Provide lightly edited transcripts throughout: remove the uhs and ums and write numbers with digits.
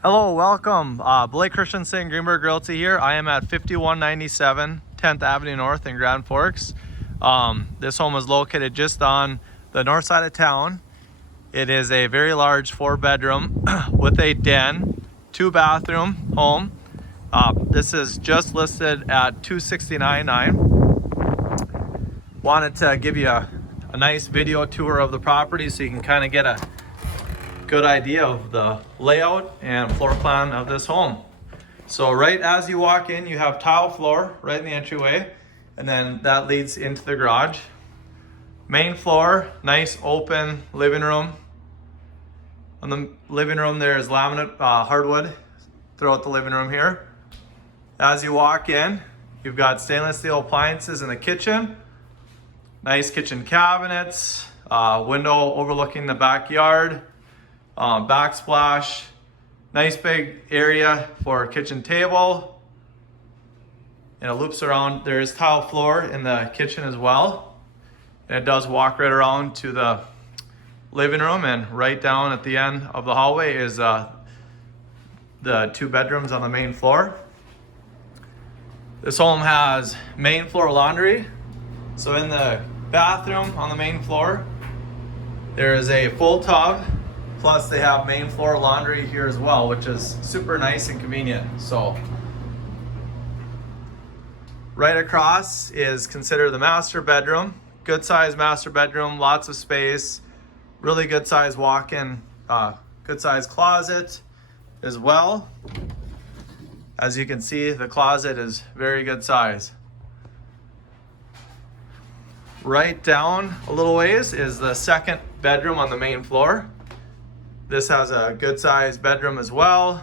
Hello, welcome. Blake Christensen, Greenberg Realty here. I am at 5197 10th Avenue North in Grand Forks. This home is located just on the north side of town. It is a very large 4-bedroom with a den, 2-bathroom home. This is just listed at $269,900. Wanted to give you a nice video tour of the property so you can kind of get a good idea of the layout and floor plan of this home. So right as you walk in, you have tile floor right in the entryway, and then that leads into the garage. Main floor, nice open living room. On the living room there is laminate hardwood throughout the living room here. As you walk in, you've got stainless steel appliances in the kitchen. Nice kitchen cabinets, window overlooking the backyard. Backsplash, nice big area for a kitchen table, and it loops around. There is tile floor in the kitchen as well, and it does walk right around to the living room, and right down at the end of the hallway is the 2 bedrooms on the main floor. This home has main floor laundry. So in the bathroom on the main floor, there is a full tub. Plus they have main floor laundry here as well, which is super nice and convenient. So right across is considered the master bedroom. Good size master bedroom, lots of space, really good size walk-in, good size closet as well. As you can see, the closet is very good size. Right down a little ways is the 2nd bedroom on the main floor. This has a good sized bedroom as well.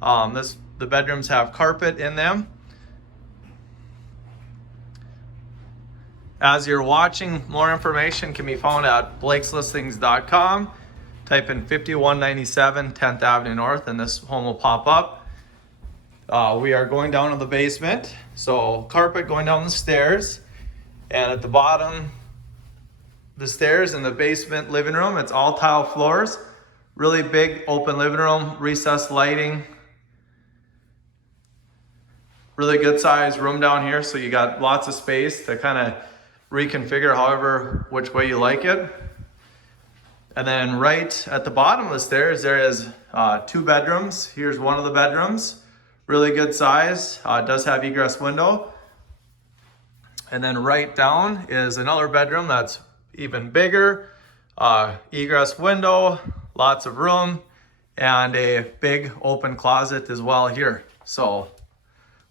The bedrooms have carpet in them. As you're watching, more information can be found at blakeslistings.com. Type in 5197 10th Avenue North and this home will pop up. We are going down to the basement. So carpet going down the stairs, and at the bottom, the stairs in the basement living room, it's all tile floors. Really big open living room, recessed lighting. Really good size room down here, so you got lots of space to kind of reconfigure however which way you like it. And then right at the bottom of the stairs, there is 2 bedrooms. Here's one of the bedrooms. Really good size, it does have egress window. And then right down is another bedroom that's even bigger. Egress window, lots of room, and a big open closet as well here. So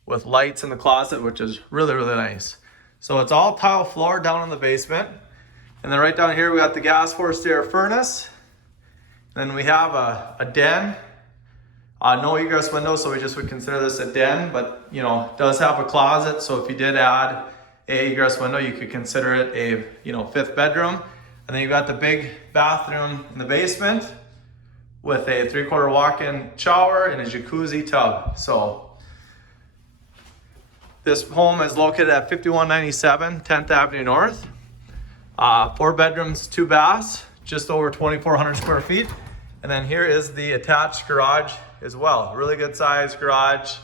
with lights in the closet, which is really, really nice. So it's all tile floor down in the basement. And then right down here, we got the gas forced air furnace. Then we have a den, no egress window, so we just would consider this a den, but you know, it does have a closet. So if you did add a egress window, you could consider it a 5th bedroom. And then you've got the big bathroom in the basement with a 3/4 walk-in shower and a jacuzzi tub. So this home is located at 5197 10th Avenue North. 4 bedrooms, 2 baths, just over 2,400 square feet. And then here is the attached garage as well. Really good size garage,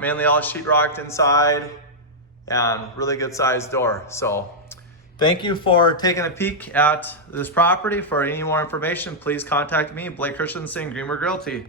mainly all sheetrocked inside, and really good size door. So thank you for taking a peek at this property. For any more information, please contact me, Blake Christensen, Greenberg Realty.